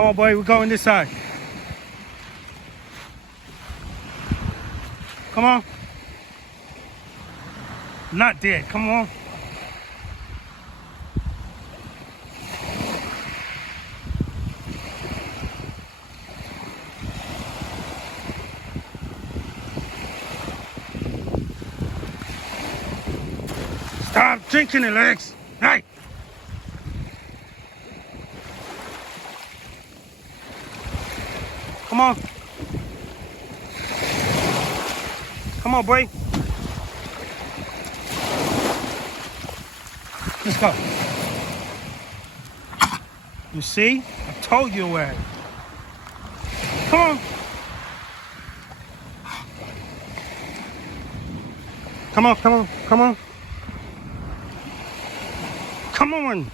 Come on, boy. We're going this side. Come on. Not dead. Come on. Stop drinking it, Lex. Hey. Come on. Come on, boy. Let's go. You see? I told you where. Come on. Come on, come on, come on. Come on.